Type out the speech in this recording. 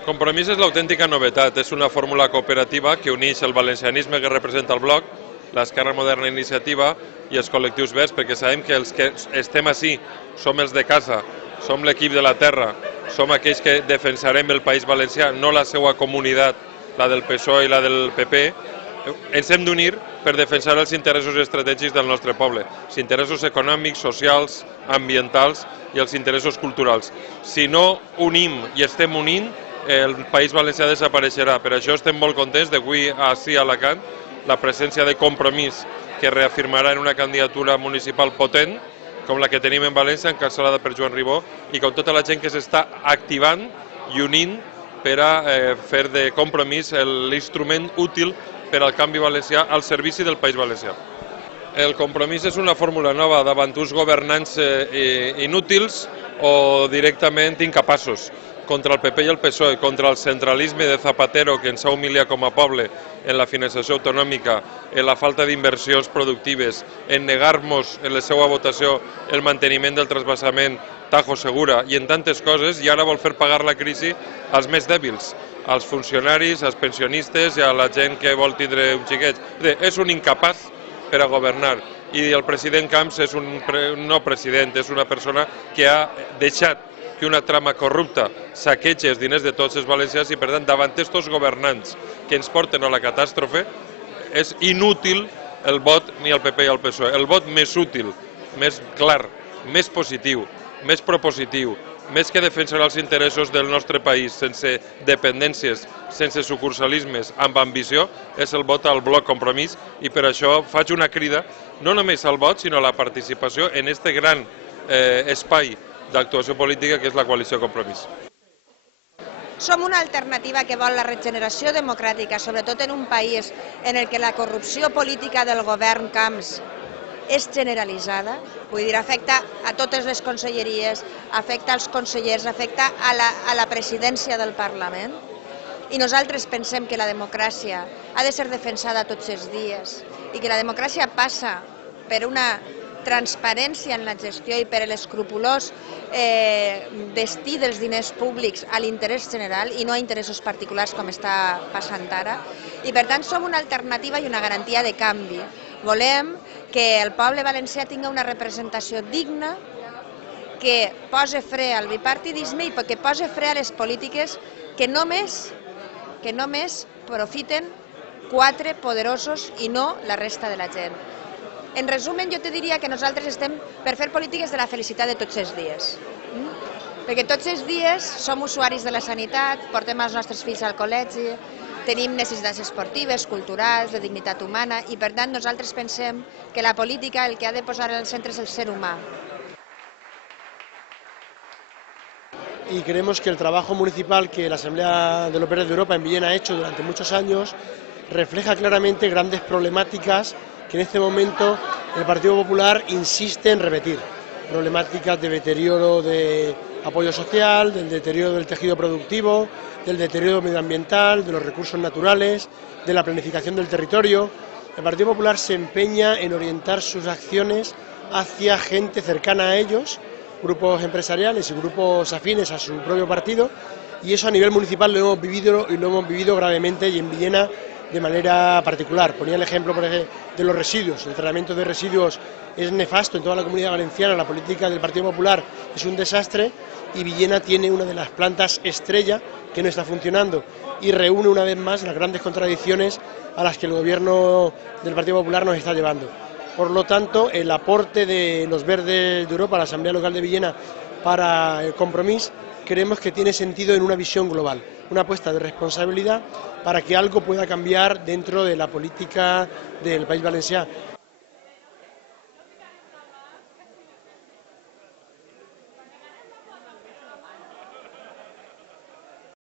Compromís és l'autèntica novetat, és una fórmula cooperativa que uneix el valencianisme que representa el bloc, l'Esquerra Moderna Iniciativa i els col·lectius verds, perquè sabem que els que estem ací som els de casa, som l'equip de la terra, som aquells que defensarem el País Valencià, no la seva comunitat, la del PSOE i la del PP. Ens hem d'unir per defensar els interessos estratègics del nostre poble, els interessos econòmics, socials, ambientals i els interessos culturals. Si no unim i estem unint, el País Valencià desapareixerà. Per això estem molt contents d'avui ací a Alacant la presència de Compromís, que reafirmarà en una candidatura municipal potent, com la que tenim en València, encapçalada per Joan Ribó, i com tota la gent que s'està activant i unint per a fer de Compromís l'instrument útil per al canvi valencià al servici del País Valencià. El Compromís és una fórmula nova davant uns governants inútils o directament incapaços, contra el PP i el PSOE, contra el centralisme de Zapatero que ens ha humiliat com a poble en la finançació autonòmica, en la falta d'inversions productives, en negar-nos en la seva votació el manteniment del trasbassament Tajo Segura i en tantes coses, i ara vol fer pagar la crisi als més dèbils, als funcionaris, als pensionistes i a la gent que vol tindre un xiquet. És un incapaç per a governar, i el president Camps és no president, és una persona que ha deixat que una trama corrupta saqueja els diners de tots els valencians i, per tant, davant d'estos governants que ens porten a la catàstrofe, és inútil el vot ni al PP ni al PSOE. El vot més útil, més clar, més positiu, més propositiu, més que defensar els interessos del nostre país sense dependències, sense sucursalismes, amb ambició, és el vot al bloc Compromís, i per això faig una crida no només al vot, sinó a la participació en aquest gran espai d'actuació política que és la coalició Compromís. Som una alternativa que vol la regeneració democràtica, sobretot en un país en el que la corrupció política del govern Camps és generalitzada, vull dir, afecta a totes les conselleries, afecta als consellers, afecta a la presidència del Parlament, i nosaltres pensem que la democràcia ha de ser defensada tots els dies i que la democràcia passa per una transparència en la gestió i per l'escrupolós destí dels diners públics a l'interès general i no a interessos particulars com està passant ara. I per tant som una alternativa i una garantia de canvi. Volem que el poble valencià tingui una representació digna, que posi fre al bipartidisme i que posi fre a les polítiques que només profiten 4 poderosos i no la resta de la gent. En resum, jo te diria que nosaltres estem per fer polítiques de la felicitat de tots els dies. Perquè tots els dies som usuaris de la sanitat, portem els nostres fills al col·legi, tenim necessitats esportives, culturals, de dignitat humana, i per tant nosaltres pensem que la política el que ha de posar al centre és el ser humà. Y creemos que el trabajo municipal que la Asamblea de los Verdes de Europa en Villena ha hecho durante muchos años refleja claramente grandes problemáticas que en este momento el Partido Popular insiste en repetir. Problemáticas de deterioro de apoyo social, del deterioro del tejido productivo, del deterioro medioambiental, de los recursos naturales, de la planificación del territorio. El Partido Popular se empeña en orientar sus acciones hacia gente cercana a ellos, grupos empresariales y grupos afines a su propio partido, y eso a nivel municipal lo hemos vivido y lo hemos vivido gravemente, y en Villena de manera particular. Ponía el ejemplo, por ejemplo, de los residuos. El tratamiento de residuos es nefasto en toda la Comunidad Valenciana, la política del Partido Popular es un desastre, y Villena tiene una de las plantas estrella que no está funcionando y reúne una vez más las grandes contradicciones a las que el gobierno del Partido Popular nos está llevando. Por lo tanto, el aporte de los Verdes de Europa a la Asamblea Local de Villena para el Compromís creemos que tiene sentido en una visión global, una apuesta de responsabilidad para que algo pueda cambiar dentro de la política del País Valencià.